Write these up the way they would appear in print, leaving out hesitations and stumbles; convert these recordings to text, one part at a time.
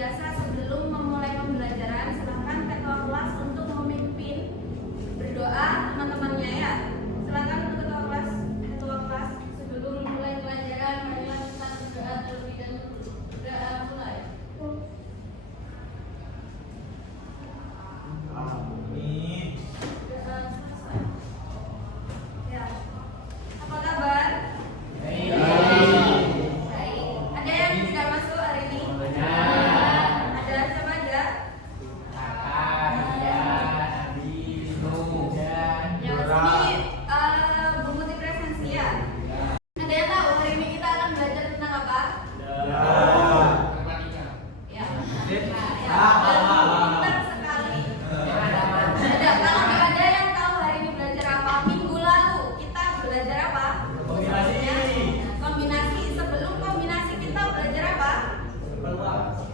biasa sebelum memulai pembelajaran, silakan ketua kelas untuk memimpin berdoa teman-temannya ya. Silakan untuk ketua kelas sebelum memulai pelajaran, marilah kita berdoa terlebih dahulu. Berdoa mulai. Amin. Berdoa selesai. Ya. Apa kabar? Baik. Ada yang tidak masuk hari ini? Ada siapa aja? Yang ini bukti presensi ya. Ada yang tahu hari ini kita akan belajar tentang apa? Ya. Pintar sekali. Ada. Kalau nggak ada yang tahu hari ini belajar apa? Minggu lalu kita belajar apa? Kombinasi. Sebelum kombinasi kita belajar apa? Permutasi.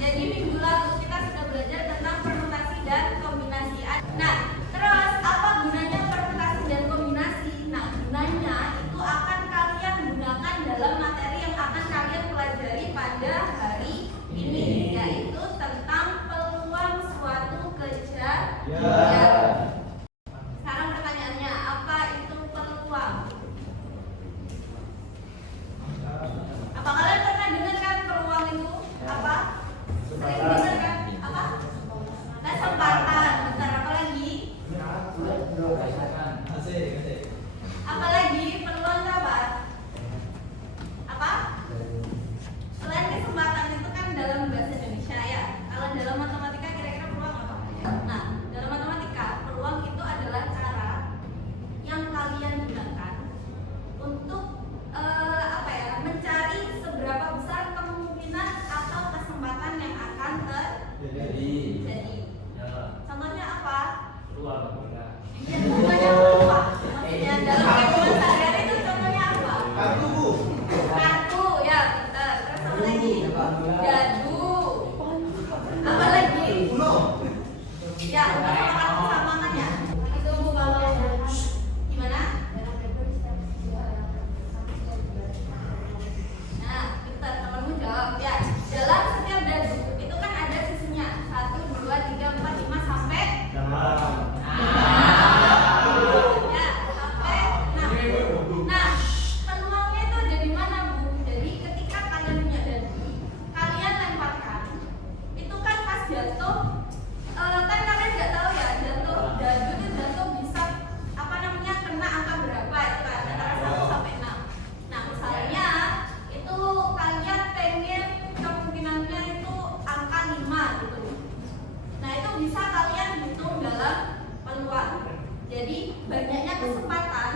Jadi minggu lalu kita sudah belajar tentang permutasi dan kombinasi. Nah, terus apa gunanya permutasi dan kombinasi? Nah, gunanya itu akan kalian gunakan dalam materi yang akan kalian pelajari pada hari ini, yaitu tentang peluang suatu kejadian. Sekarang pertanyaannya, apa itu peluang? Apa kalian pernah dengar kan peluang itu apa? Sering dengar kan? Apa? Kesempatan. Bentar, apa lagi? Apa lagi? Peluang itu apa? Apa? Selain kesempatan itu kan dalam bahasa Indonesia ya. Kalau dalam matematika kira-kira peluang apa? Nah, dalam matematika peluang itu adalah cara yang kalian gunakan untuk mencari seberapa besar kemungkinan atau kesempatan yang akan terjadi. Contohnya apa? Iya, contohnya peluang. Maksudnya dalam kehidupan sehari-hari itu contohnya apa? Kartu, ya betul. Terus apa lagi? Dadu. Apa lagi? Ya, udah sama kartu sama kan ya? Itu kalau gimana? Nah, pintar, temanmu jawab ya. Dalam setiap dadu itu kan ada sisinya 1, 2, 3, 4, 5 sampai ya, sampai 6. Nah, peluangnya itu ada di mana, Bu? Jadi ketika kalian punya dadu, kalian lemparkan. Itu kan pas jatuh, kan kalian nggak tahu ya, jatuh dadu itu jatuh bisa kena angka berapa itu kan, antara 1 sampai 6. Nah, misalnya itu kalian pengen kemungkinannya itu angka 5 gitu. Nah, itu bisa kalian hitung dalam peluang. Jadi banyaknya kesempatan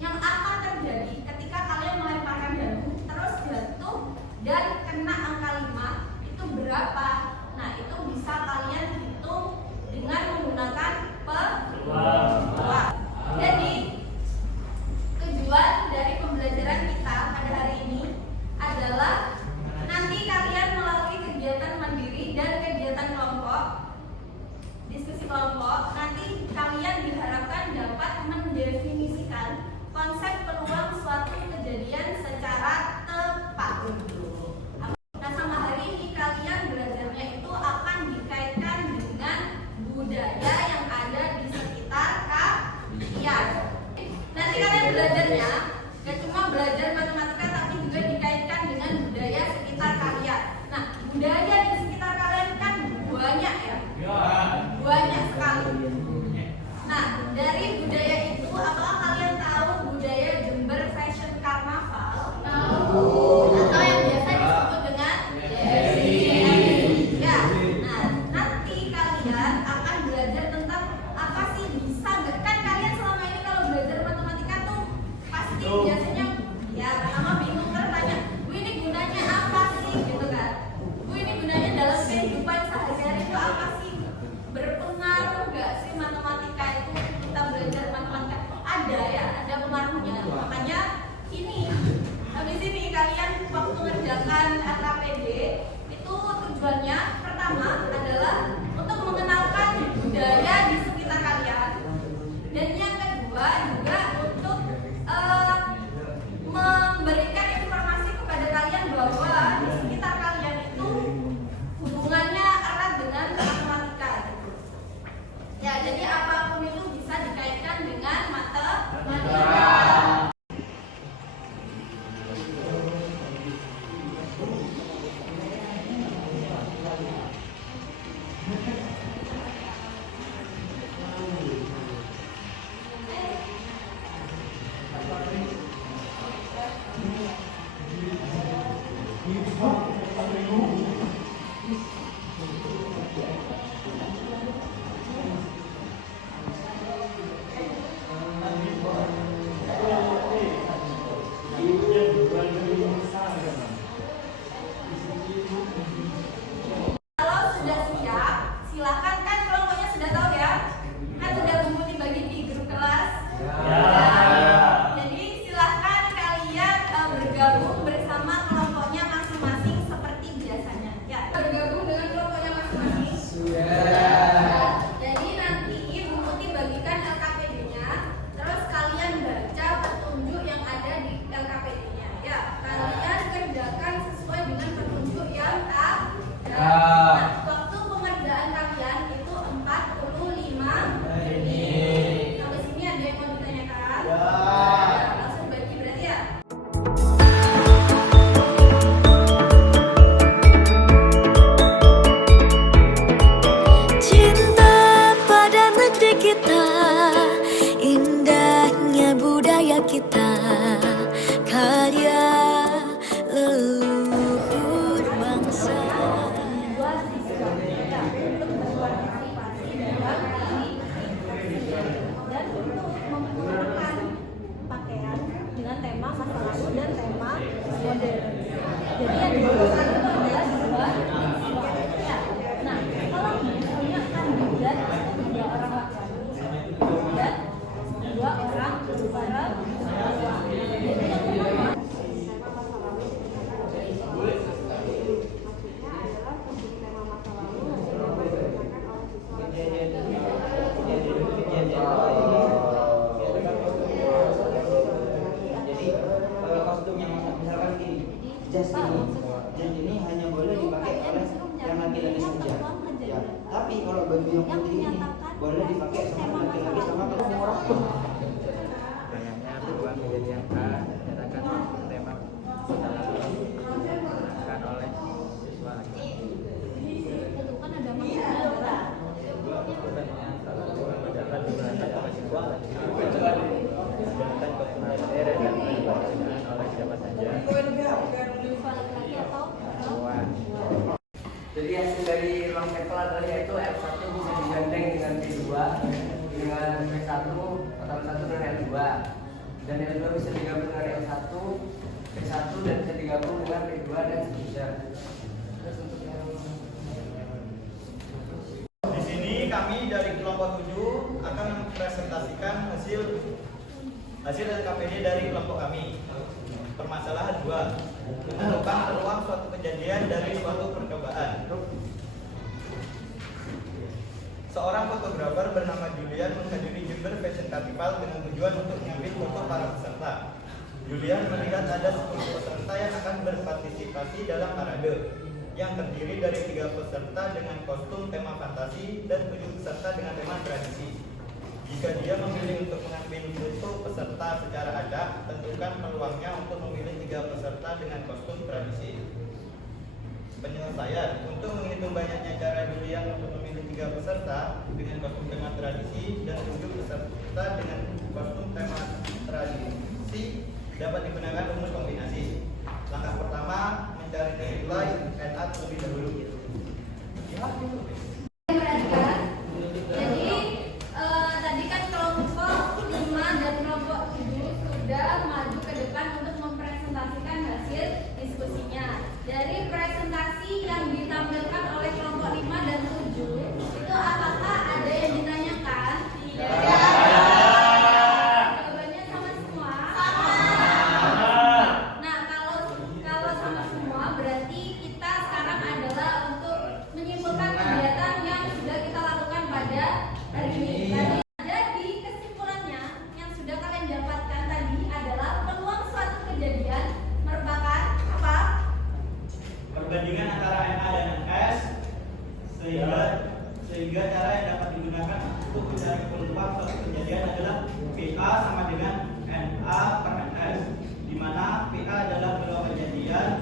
yang akan terjadi ketika kalian melemparkan dadu terus jatuh dan kena angka 5 itu berapa. Nah, itu bisa kalian hitung dengan menggunakan peluang. Jadi tujuan dari pembelajaran kita pada hari ini adalah nanti kalian melalui kegiatan mandiri dan kegiatan kelompok, diskusi kelompok, nanti kalian diharapkan dapat mendefinisikan konsep peluang suatu kejadian secara tepat. Nah, sama hari ini kalian belajarnya itu akan dikaitkan dengan budaya yang ada di sekitar kalian. Nanti kalian belajarnya gak cuma belajar matematika tapi juga dikaitkan dengan budaya sekitar kalian. Nah, budaya di sekitar kalian kan banyak ya? Banyak sekali. Nah, dari budaya itu apakah kalian tahu budaya Jember Fashion Carnaval? Atau yang biasa disebut dengan ya. Nah, nanti kalian akan belajar tentang apa sih, bisa nggak, kan kalian selama ini kalau belajar matematika tuh pasti biasanya ya pertama bingung, tertanya, Bu ini gunanya apa sih gitu kan? Bu ini gunanya dalam kehidupan sehari-hari itu apa sih? Berpengaruh nggak sih matematika itu, kita belajar matematika? Ada ya, ada pengaruhnya. Makanya ini habis ini kalian waktu mengerjakan LKPD itu tujuannya pertama adalah untuk mengenalkan budaya di sekitar kalian, dan yang kedua juga untuk memberikan informasi kepada kalian bahwa di sekitar Kalau sudah siap, silakan kan kelompoknya sudah tahu ya, kan sudah kumpul dibagi di grup kelas. Jadi silakan kalian bergabung bersama kelompoknya masing-masing seperti biasanya. Ya, bergabung dengan kelompoknya masing-masing. Jadi nanti Bu Muti bagikan LKPD-nya, terus kalian baca petunjuk yang ada di LKPD-nya. Ya, kalian kerjakan sesuai dengan petunjuk yang ada. Nah, waktu pengerjaan kalian itu 45 menit. Sampai sini ada yang mau ditanyakan? Langsung bagi berarti ya. Cinta pada negeri kita, indahnya budaya kita, karya leluhur bangsa. Dua siswa kita untuk berpartisipasi dalam dan untuk menggunakan pakaian dengan tema masa lalu dan tema modern. Jadi yang dibutuhkan itu adalah dua siswa. Ya. Nah, kalau punya kandidat itu 3 orang laki-laki dan 2 orang perempuan. Jadi yang pertama jas ini hanya boleh dipakai oleh yang laki-laki saja. Ya. Tapi kalau baju yang putih ini boleh dipakai sama laki-laki sama perempuan. Kayaknya perubahan menjadi yang A menyatakan tema setelah digunakan oleh siswa laki-laki. itu kan ada maksudnya adalah Adalah digunakan oleh siswa laki-laki. Digunakan ke materi dan digunakan oleh siapa saja. siswa laki-laki atau Perempuan. Jadi hasil dari ruang sampel adalah yaitu F1 bisa digandeng dengan P2 dengan P1 atau L1 dengan L2 dan L2 bisa digabung dengan L1 P1 dan bisa digabung dengan P2 dan seterusnya. Terus untuk yang di sini kami dari kelompok 7 akan mempresentasikan hasil LKPD dari kelompok kami. Permasalahan 2, menentukan peluang suatu kejadian dari suatu percobaan. Seorang fotografer bernama Julian menghadiri Jember Fashion Festival dengan tujuan untuk mengambil foto para peserta. Julian melihat ada 10 peserta yang akan berpartisipasi dalam parade yang terdiri dari 3 peserta dengan kostum tema fantasi dan 7 peserta dengan tema tradisi. Jika dia memilih untuk mengambil foto peserta secara acak, tentukan peluangnya untuk memilih 3 peserta dengan kostum tradisi. Penyelesaian untuk menghitung banyaknya cara Julian untuk memilih 3 peserta dengan kostum tema tradisi dan 7 peserta dengan kostum tema tradisi dapat digunakan rumus kombinasi. Langkah pertama, mencari nilai NA terlebih dahulu. perhatikan. Jadi tadi kan kelompok 5 dan kelompok 7 sudah maju ke depan untuk mempresentasikan hasil diskusinya. Dari presentasi yang ditampilkan oleh kelompok 5 dan 7 itu apakah ada yang ditanyakan? Tidak. Jawabannya sama semua. Nah, kalau sama semua berarti kita sekarang adalah untuk menyimpulkan kegiatan yang sudah kita lakukan pada hari ini. Jadi kesimpulannya yang sudah kalian dapatkan tadi adalah peluang suatu kejadian merupakan apa? Perbandingan antara NA dan NS sehingga cara yang dapat digunakan untuk mencari peluang suatu kejadian adalah PA sama dengan NA per NS, di mana PA adalah peluang kejadian